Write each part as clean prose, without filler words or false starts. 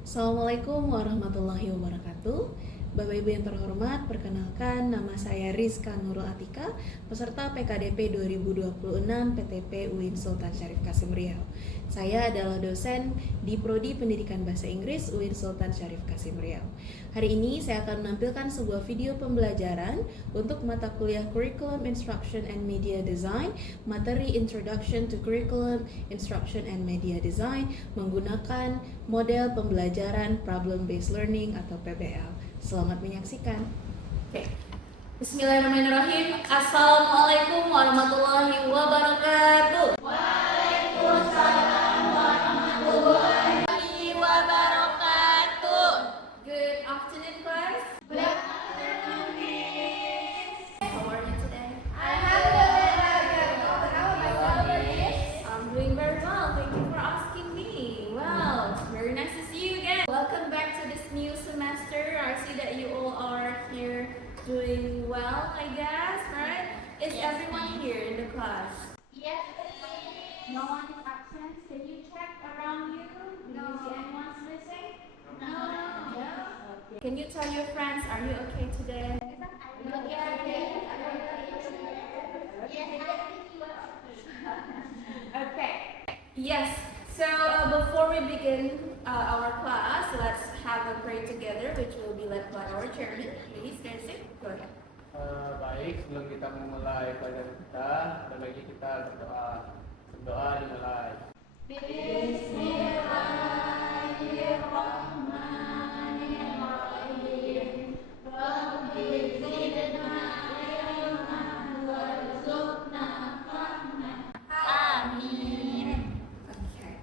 Assalamualaikum warahmatullahi wabarakatuh. Bapak Ibu yang terhormat, perkenalkan nama saya Rizka Nurul Atika, peserta PKDP 2026 PTP UIN Sultan Syarif Kasim Riau. Saya adalah dosen di Prodi Pendidikan Bahasa Inggris UIN Sultan Syarif Kasim Riau. Hari ini saya akan menampilkan sebuah video pembelajaran untuk mata kuliah Curriculum Instruction and Media Design, materi Introduction to Curriculum Instruction and Media Design menggunakan model pembelajaran Problem Based Learning atau PBL. Selamat menyaksikan. Bismillahirrahmanirrahim. Assalamualaikum warahmatullahi wabarakatuh. Waalaikumsalam warahmatullahi wabarakatuh. Good afternoon, class. Good afternoon, Miss. How are you today? Alhamdulillah. How about Miss? I'm doing very well. Thank you for asking me. Well, very nice to see you again. Welcome back to this new semester. I see that you all are here doing well, I guess, right? Is Yes, everyone ma'am. here in the class? Yes, please. No one is absent. Can you check around you? Do you see anyone's missing? No. Okay. Can you tell your friends, are you okay today? Okay. Yes. So before we begin our class, let's have a prayer together, which will be led by our chairman. Please, Nancy, go ahead. Baik, sebelum kita memulai pelajaran kita, ada lagi kita berdoa. Berdoa dimulai. Bismillahirrahmanirrahim. Rabbi zidna ilman warzuqna fahma. Amin. Okay.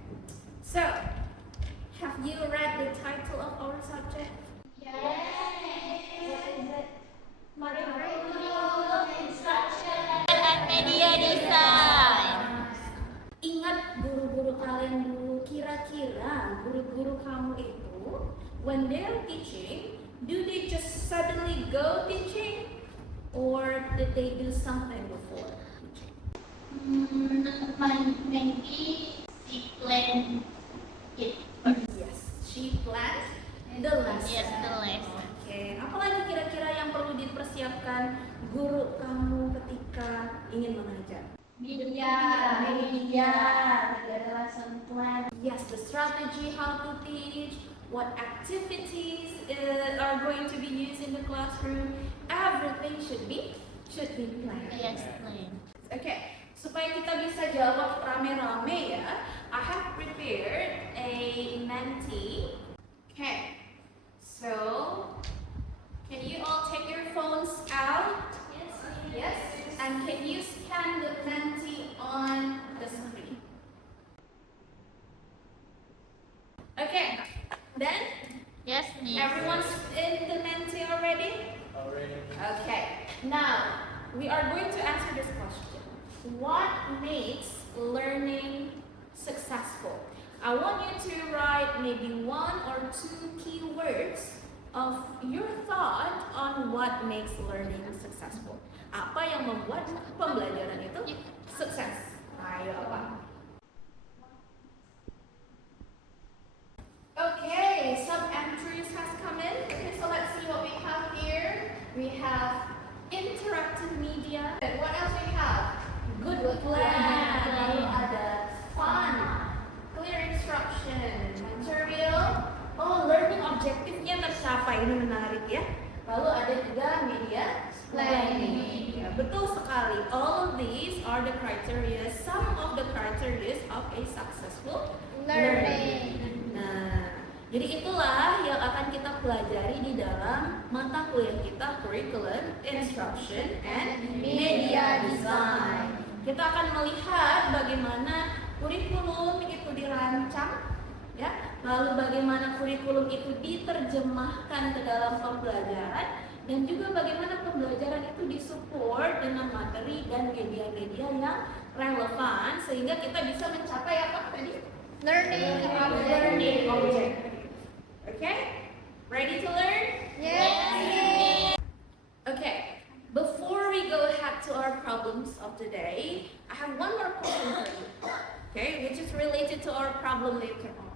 So, have you read the title of our subject? Curriculum Instruction and Media Design. Ingat guru-guru kalian dulu, kira-kira guru-guru kamu itu when they're teaching, do they just suddenly go teaching or did they do something before teaching? Maybe she planned it first. Yes, she planned the lesson. Yes, the lesson. Oke, apalagi kira-kira yang perlu dipersiapkan guru kamu ketika ingin mengajar? Media, ada lesson plan. Yes, the strategy, how to teach, what activities are going to be used in the classroom, everything should be planned. Yes, plan. Okay, supaya kita bisa jawab rame-rame ya, I have prepared a Menti. Okay, so can you all take your phones out? Yes, and can you scan the Menti on the screen? Okay, then Yes, Miss. everyone's in the Menti already? Already. Okay, now we are going to answer this question. What makes learning successful? I want you to write maybe one or two keywords of your thought on what makes learning successful. Apa yang membuat pembelajaran itu sukses? Ayo apa? Okay, some entries has come in. Okay, so let's see what we have here. We have interactive media. And what else we have? Good plan. Lalu ada fun, clear instruction, material. Oh, learning objektifnya tercapai. Ini menarik ya. Lalu ada juga media planning. Ya, betul sekali. All of these are the criteria, some of the criteria of a successful learning. Nah, jadi itulah yang akan kita pelajari di dalam mata kuliah kita Curriculum Instruction and Media Design. Kita akan melihat bagaimana kurikulum itu dirancang, ya, lalu bagaimana kurikulum itu diterjemahkan ke dalam pembelajaran, dan juga bagaimana pembelajaran itu disupport dengan materi dan media-media yang relevan sehingga kita bisa mencapai apa tadi? Learning object. Okay? Ready to learn? Yes. Okay. Before we go ahead to our problems of today, I have one more question for you. Okay, which is related to our problem later on.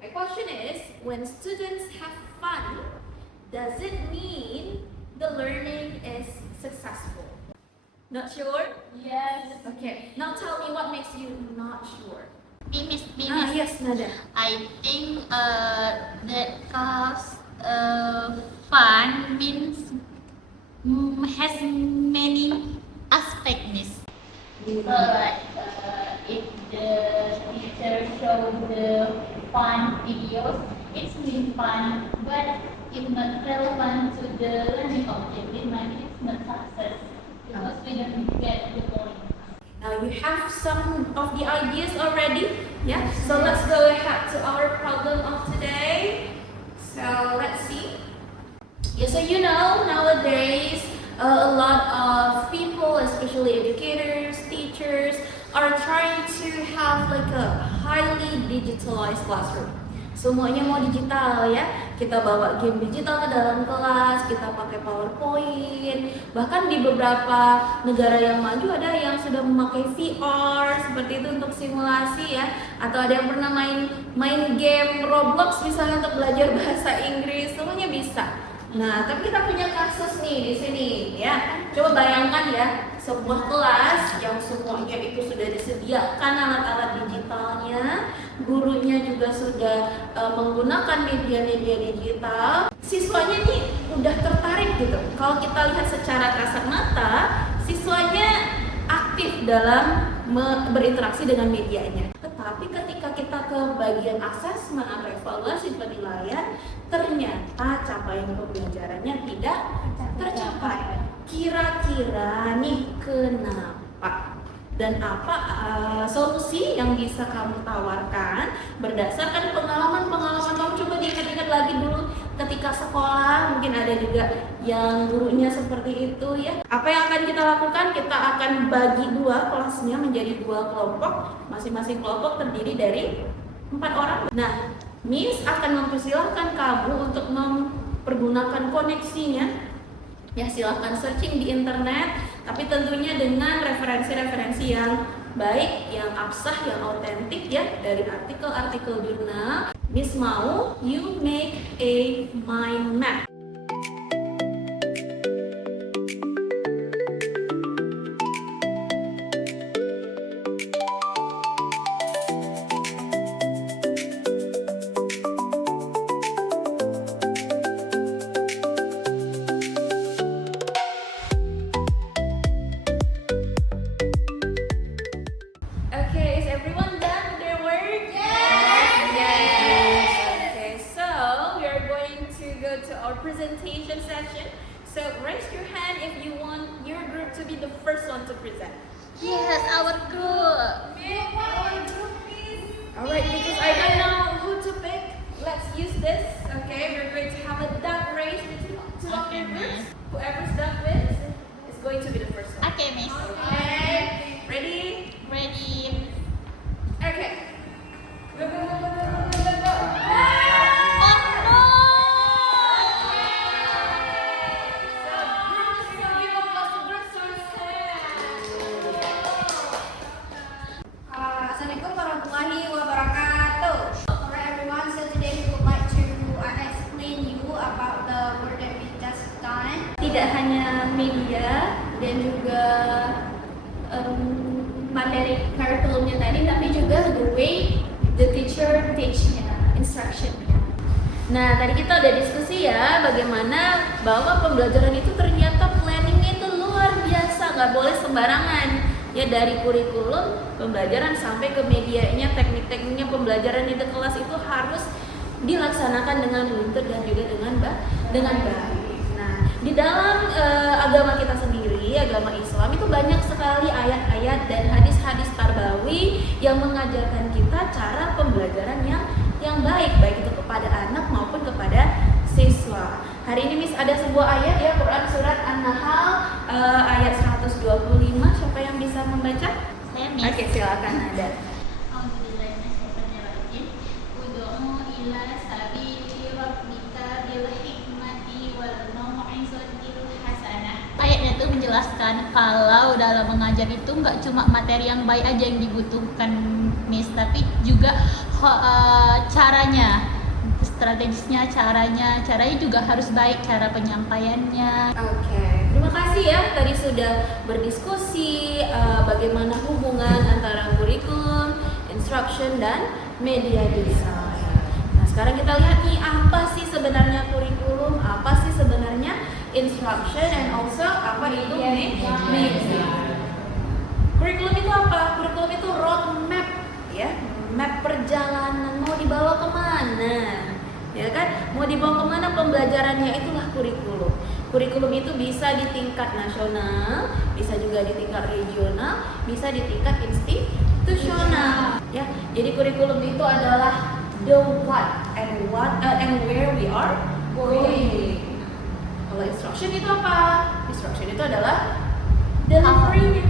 My question is, when students have fun, does it mean the learning is successful? Not sure? Yes. Okay, now tell me what makes you not sure. Miss. Yes, Nada. I think that cause fun means has many aspects. If the teacher show the fun videos, it's really fun, but if not relevant to the learning objective, maybe it's not success because we don't get the point. Now you have some of the ideas already, yeah? So let's go ahead to our problem of today. So let's see. Yeah, so you know, nowadays a lot of people, especially educators, teachers, are trying to have like a highly digitalized classroom. Semuanya mau digital ya. Kita bawa game digital ke dalam kelas, kita pakai PowerPoint. Bahkan di beberapa negara yang maju ada yang sudah memakai VR seperti itu untuk simulasi ya. Atau ada yang pernah main game Roblox misalnya untuk belajar bahasa Inggris, semuanya bisa. Nah, tapi kita punya kasus nih di sini ya. Coba bayangkan ya, sebuah kelas yang semuanya itu sudah disediakan alat-alat digitalnya, gurunya juga sudah menggunakan media-media digital. Siswanya nih udah tertarik gitu. Kalau kita lihat secara kasat mata, siswanya aktif dalam berinteraksi dengan medianya. Tetapi ketika kita ke bagian asesmen atau evaluasi penilaian, ternyata capaian pembelajarannya tidak tercapai. Kira-kira nih kenapa? Dan apa solusi yang bisa kamu tawarkan berdasarkan pengalaman-pengalaman kamu? Coba diingat-ingat lagi dulu ketika sekolah, mungkin ada juga yang gurunya seperti itu ya. Apa yang akan kita lakukan? Kita akan bagi dua kelasnya menjadi dua kelompok. Masing-masing kelompok terdiri dari 4 orang. Nah, Miss akan mempersilahkan kamu untuk mempergunakan koneksinya. Ya, silahkan searching di internet, tapi tentunya dengan referensi-referensi yang baik, yang absah, yang autentik ya, dari artikel-artikel jurnal. Miss mau you make a mind map. Okay, is everyone done with their work? Yes. Okay, so we are going to go to our presentation session. So raise your hand if you want your group to be the first one to present. Yes, our group. Alright, because I don't know who to pick, let's use this. Okay, we're going to have a duck race between two of your groups. Whoever's duck wins is going to be the first one. Okay, Miss. Okay, ready? Ready. Okay. Go, go, go, go, go, go, go, go. Assalamualaikum warahmatullahi wabarakatuh. Alright everyone, so today we would like to explain you about the work that we just done. Tidak hanya media dan juga materi curriculumnya tadi, tapi juga the way the teacher teach-nya, instruction-nya. Nah, tadi kita udah diskusi ya, bagaimana bahwa pembelajaran itu ternyata planning-nya itu luar biasa, nggak boleh sembarangan. Ya, dari kurikulum pembelajaran sampai ke medianya, teknik-tekniknya pembelajaran di kelas itu harus dilaksanakan dengan luntur dan juga dengan baik. Nah, di dalam agama kita sendiri, agama Islam itu banyak sekali ayat-ayat dan hadis-hadis tarbawi yang mengajarkan kita cara pembelajaran yang baik itu kepada anak maupun kepada siswa. Hari ini Miss ada sebuah ayat ya, Quran surat An-Nahl ayat 125. Siapa yang bisa membaca? Saya Miss. Oke, silakan ada. Alhamdulillahirrahmanirrahim. Ud'u ila sabili rabbika bil hikmati wal mau'izatil hasanah. Ayatnya tuh menjelaskan menjelaskan kalau dalam mengajar itu nggak cuma materi yang baik aja yang dibutuhkan, Miss, tapi juga caranya, strategisnya, caranya juga harus baik, cara penyampaiannya. Oke, terima kasih ya tadi sudah berdiskusi bagaimana hubungan antara kurikulum, instruction, dan media design. Nah, sekarang kita lihat nih apa sih sebenarnya kurikulum, apa sih sebenarnya instruction, and also apa itu media. Kurikulum itu apa? Kurikulum itu roadmap, ya, map perjalanan mau dibawa kemana, ya kan? Mau dibawa kemana pembelajarannya, itulah kurikulum. Kurikulum itu bisa di tingkat nasional, bisa juga di tingkat regional, bisa di tingkat institusional, ya. Jadi kurikulum itu adalah the what and where we are going. Kalau instruction itu apa? Instruction itu adalah delivery-nya.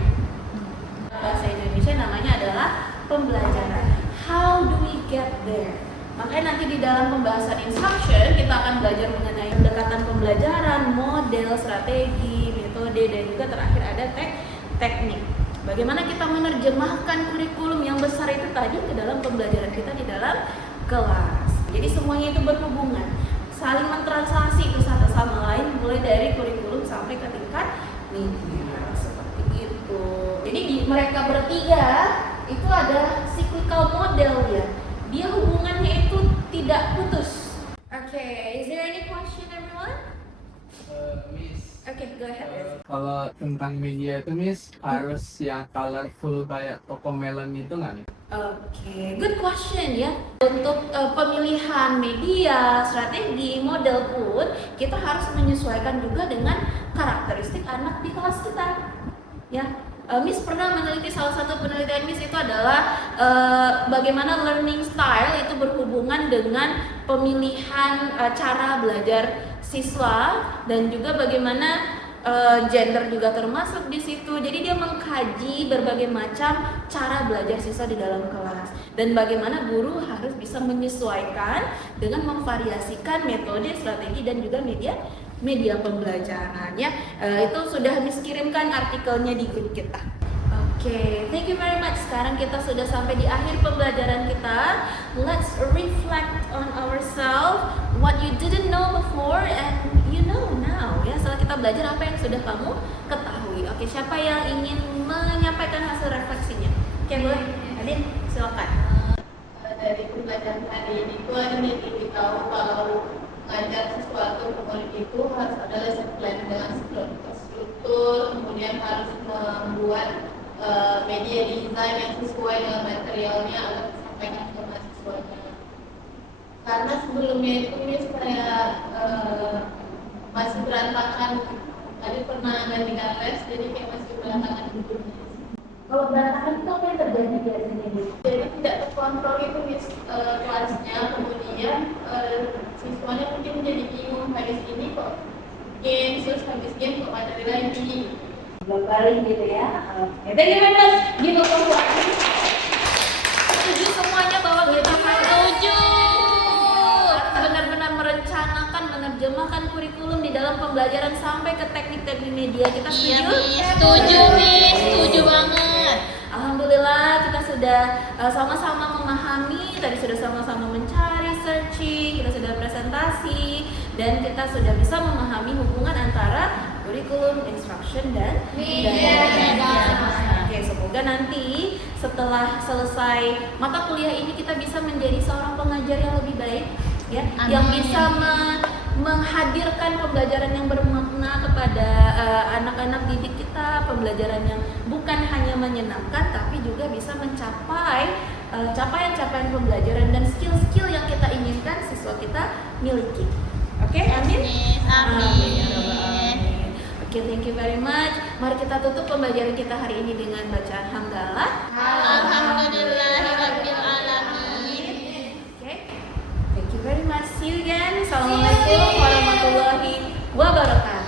Bahasa Indonesia namanya adalah pembelajaran. How do we get there? Makanya nanti di dalam pembahasan instruction kita akan belajar mengenai pendekatan pembelajaran, model, strategi, metode, dan juga terakhir ada teknik. Bagaimana kita menerjemahkan kurikulum yang besar itu tadi ke dalam pembelajaran kita di dalam kelas. Jadi semuanya itu berhubungan, saling mentranslasi itu satu sama lain, mulai dari kurikulum sampai ke tingkat media, seperti itu. Jadi mereka bertiga itu ada cyclical model ya. Dia hubungannya itu tidak putus. Okay, is there any question everyone? Miss, Okay, go ahead. kalau tentang media itu Miss harus yang colorful kayak Cocomelon itu nggak nih? Oke, good question ya. Untuk pemilihan media, strategi, model pun kita harus menyesuaikan juga dengan karakteristik anak di kelas kita. Ya, Miss pernah meneliti, salah satu penelitian Miss itu adalah bagaimana learning style itu berhubungan dengan pemilihan cara belajar siswa, dan juga bagaimana gender juga termasuk di situ. Jadi dia mengkaji berbagai macam cara belajar siswa di dalam kelas, dan bagaimana guru harus bisa menyesuaikan dengan memvariasikan metode, strategi, dan juga media pembelajaran ya. Itu sudah Miss kirimkan artikelnya di grup kita. Oke, thank you very much. Sekarang kita sudah sampai di akhir pembelajaran kita. Let's reflect on ourselves, what you didn't know before and you know now. Ya, setelah kita belajar apa yang sudah kamu ketahui. Oke, siapa yang ingin menyampaikan hasil refleksinya? Oke, boleh. Adin, silakan. Dari pembelajaran hari ini itu ada yang tahu kalau mengajar sesuatu ke murid itu harus ada lesson plan dengan struktur, kemudian harus membuat media desain yang sesuai dengan materialnya agar disampaikan ke mahasiswanya. Karena sebelumnya itu saya masih berantakan, tadi pernah gantikan les, jadi kayak masih berantakan bukunya. Kalau berantakan itu apa yang terjadi biasanya? Jadi tidak terkontrol itu kelasnya, kemudian siswanya mungkin menjadi bingung, habis ini kok game, terus habis game kok materi lagi. Balik gitu ya. Oke, thank you very much. Give a applause. Setuju semuanya bahwa kita harus benar-benar merencanakan, menerjemahkan kurikulum di dalam pembelajaran sampai ke teknik-teknik media. Kita setuju? Setuju, Miss. Setuju banget. Alhamdulillah kita sudah sama-sama memahami, tadi sudah sama-sama mencari, searching, kita sudah presentasi, dan kita sudah bisa memahami hubungan antara kurikulum, instruction, dan media. Oke, semoga nanti setelah selesai mata kuliah ini kita bisa menjadi seorang pengajar yang lebih baik, ya, yang bisa menghadirkan pembelajaran yang bermakna kepada anak-anak didik kita, pembelajaran yang bukan hanya menyenangkan tapi juga bisa mencapai capaian-capaian pembelajaran dan skill-skill yang kita inginkan siswa kita miliki. Oke, amin. Amin. Oke, thank you very much. Mari kita tutup pembelajaran kita hari ini dengan bacaan hamdalah. Alhamdulillahirabbil alamin. Oke, thank you very much. See you again. Assalamualaikum warahmatullahi wabarakatuh.